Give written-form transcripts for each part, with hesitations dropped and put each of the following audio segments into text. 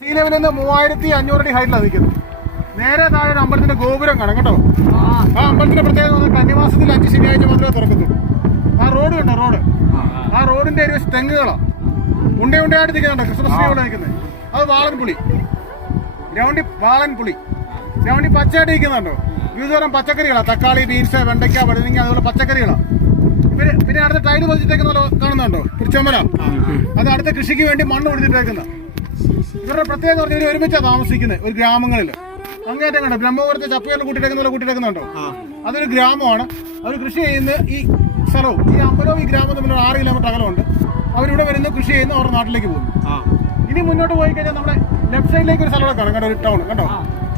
See ലെവലിൽ നിന്ന് 3500 അടി ഹൈറ്റിലാണ് നിൽക്കുന്നത്. നേരെ താഴെ ഒരു അമ്പലത്തിന്റെ ഗോപുരം കാണാം കേട്ടോ. ആ അമ്പലത്തിന്റെ പ്രത്യേകത കന്നിമാസത്തിൽ 5 ശനിയാഴ്ച മാത്രമേ തുറക്കത്തുള്ളൂ. ആ റോഡ് കണ്ടോ, റോഡ്, ആ റോഡിന്റെ ഒരു തെങ്ങുകളാണ് ഉണ്ടയായിട്ട് നിൽക്കുന്നുണ്ടോ, ക്രിസ്മസ് ട്രീ പോലെ നിൽക്കുന്നത്. അത് വാളൻപുളി, വാളൻപുളി ഗ്രൗണ്ടി പച്ചയായിട്ട് നിൽക്കുന്നുണ്ടോ. വിവിധതരം പച്ചക്കറികളാണ്, തക്കാളി, ബീൻസ്, വെണ്ടയ്ക്ക, വഴുതനങ്ങ, അതുപോലെ പച്ചക്കറികളാണ്. പിന്നെ അടുത്ത ടൈല് പതിച്ചിട്ടേക്കുന്ന കാണുന്നുണ്ടോ, കുറിച്ചോമല, അത് അടുത്ത കൃഷിക്ക് വേണ്ടി മണ്ണ് ഒഴിച്ചിട്ടേക്കുന്ന. ഇവരുടെ പ്രത്യേകത പറഞ്ഞാൽ ഒരുമിച്ചാണ് താമസിക്കുന്നത് ഒരു ഗ്രാമങ്ങളിൽ. അങ്ങേറ്റം കണ്ടോ, ബ്രഹ്മപുരത്തെ ചപ്പുകളിൽ കൂട്ടിട്ടേക്കുന്നുണ്ടോ. അതൊരു ഗ്രാമമാണ്. അവർ കൃഷി ചെയ്യുന്ന ഈ സ്ഥലവും ഈ അമ്പലവും ഈ ഗ്രാമവും തമ്മിൽ 6 കിലോമീറ്റർ അകലമുണ്ട്. അവരിവിടെ വരുന്നു, കൃഷി ചെയ്യുന്നു, അവരുടെ നാട്ടിലേക്ക് പോകുന്നു. ഇനി മുന്നോട്ട് പോയി കഴിഞ്ഞാൽ നമ്മുടെ ലെഫ്റ്റ് സൈഡിലേക്ക് ഒരു സ്ഥലം കാണാം കേട്ടോ, ഒരു ടൗൺ കണ്ടോ,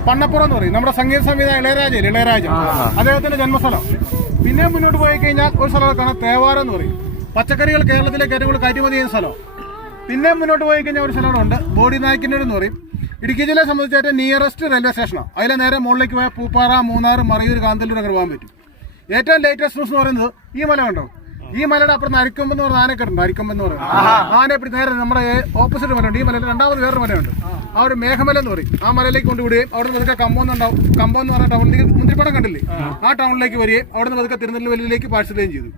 പണ്ണപ്പുറം എന്ന് പറയും. നമ്മുടെ സംഗീത സംവിധായകൻ ഇളയരാജ അദ്ദേഹത്തിന്റെ ജന്മസ്ഥലം. പിന്നെ മുന്നോട്ട് പോയി കഴിഞ്ഞാൽ ഒരു സ്ഥലം കാണാം, തേവാരം എന്ന് പറയും. പച്ചക്കറികൾ കേരളത്തിലേക്ക് ഏറ്റവും കൂടുതൽ കയറ്റുമതി ചെയ്യുന്ന സ്ഥലം. പിന്നെ മുന്നോട്ട് പോയി കഴിഞ്ഞാൽ ഒരു സ്ഥലമുണ്ട്, ബോഡി നായ്ക്കിൻ്റെ എന്ന് പറയും. ഇടുക്കി ജില്ലയെ സംബന്ധിച്ചായിട്ട് നിയറസ്റ്റ് റെയിൽവേ സ്റ്റേഷനാണ്. അതിലെ നേരെ മുകളിലേക്ക് പോയാൽ പൂപ്പാറ, മൂന്നാർ, മറയൂർ, കാന്തല്ലൂർ അങ്ങനെ പോകാൻ പറ്റും. ഏറ്റവും ലേറ്റസ്റ്റ് ന്യൂസ് എന്ന് പറയുന്നത് ഈ മല കണ്ടോ, ഈ മലയുടെ അപ്പുറത്ത് അരിക്കൊമ്പ് എന്ന് പറഞ്ഞ ആനക്കെട്ടുണ്ട്. അരിക്കൊമ്പ് എന്ന് പറയുന്നത് ആന ഇപ്പം നേരെ നമ്മുടെ ഓപ്പോസിറ്റ് മലയുണ്ട്. ഈ മലയിൽ രണ്ടാമത് വേറൊരു മലയുണ്ട്, ആ ഒരു മേഘമല എന്ന് പറയും. ആ മലയിലേക്ക് കൊണ്ടുവിടുകയും അവിടെ നിന്ന് പതുക്കെ കമ്പം എന്ന് പറഞ്ഞ ടൗണിലേക്ക്, മുന്തിരിപ്പടം കണ്ടില്ലേ, ആ ടൗണിലേക്ക് വരികയും അവിടെ നിന്ന് പതുക്കെ തിരുനെല്വേലിയിലേക്ക് പാഴ്സലുകയും ചെയ്തു.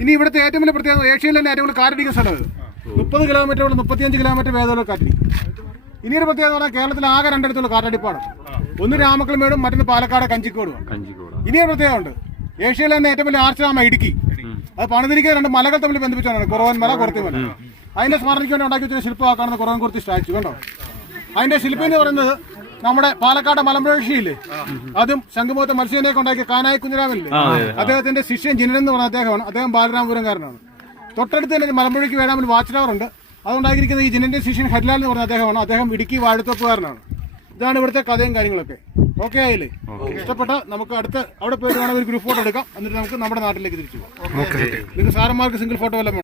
ഇനി ഇവിടുത്തെ ഏറ്റവും വലിയ പ്രത്യേകത, ഏഷ്യയിൽ തന്നെ ഏറ്റവും കൂടുതൽ കാറ്റടിക്കുന്ന സ്ഥലം ഇത്. 30 കിലോമീറ്റർ 35 കിലോമീറ്റർ വേഗതയുള്ള കാറ്റടി. ഇനിയൊരു പ്രത്യേകത പറഞ്ഞാൽ കേരളത്തിൽ ആകെ 2 ഇടത്തുള്ള കാറ്റടിപ്പാടം. ഒന്ന് രാമക്കൽമേടും മറ്റൊന്ന് പാലക്കാട് കഞ്ചിക്കോടുമാണ്. ഇനിയൊരു പ്രത്യേകത ഉണ്ട്, ഏഷ്യയിലെ തന്നെ ഏറ്റവും വലിയ ആർച്ചാമ ഇടുക്കി. അത് പണിതിരിക്കുന്ന 2 മലകൾ തമ്മിൽ ബന്ധിപ്പിച്ചാണ്, കുറവൻ മല, കുറത്തി മല. അതിന്റെ സ്മരണയ്ക്ക് വേണ്ടി ഉണ്ടാക്കി വെച്ച ശില്പമാക്കാണ് കുറവൻ കുറത്തി സ്റ്റാച്ചു കണ്ടോ. അതിന്റെ ശില്പി എന്ന് പറയുന്നത് നമ്മുടെ പാലക്കാട് മലമ്പുഴ കൃഷിയില്ലേ, അതും ശംഖുമുഖത്തെ മത്സ്യനെയൊക്കെ ഉണ്ടാക്കിയ കാനായി കുഞ്ഞിരാമല്ലേ, അദ്ദേഹത്തിന്റെ ശിഷ്യൻ ജിനൻ എന്ന് പറഞ്ഞ അദ്ദേഹമാണ്. അദ്ദേഹം ബാലരാമപുരംകാരനാണ്. തൊട്ടടുത്ത് തന്നെ മലമ്പുഴയ്ക്ക് വേഴാമ്പിൽ വാച്ച് ടവർ ഉണ്ട്. അതുകൊണ്ടായിരിക്കുന്ന ഈ ജിനന്റെ ശിഷ്യൻ ഹരിലാൽ എന്ന് പറഞ്ഞ അദ്ദേഹമാണ്. അദ്ദേഹം ഇടുക്കി വാഴത്തോപ്പുകാരനാണ്. ഇതാണ് ഇവിടുത്തെ കഥയും കാര്യങ്ങളൊക്കെ. ഓക്കെ ആയില്ലേ? ഇഷ്ടപ്പെട്ട നമുക്ക് അടുത്ത് അവിടെ പോയിട്ട് വേണം ഒരു ഗ്രൂപ്പ് ഫോട്ടോ എടുക്കാം. എന്നിട്ട് നമുക്ക് നമ്മുടെ നാട്ടിലേക്ക് തിരിച്ചു പോകാം. നിങ്ങൾക്ക് സാറന്മാർക്ക് സിംഗിൾ ഫോട്ടോ വല്ലതും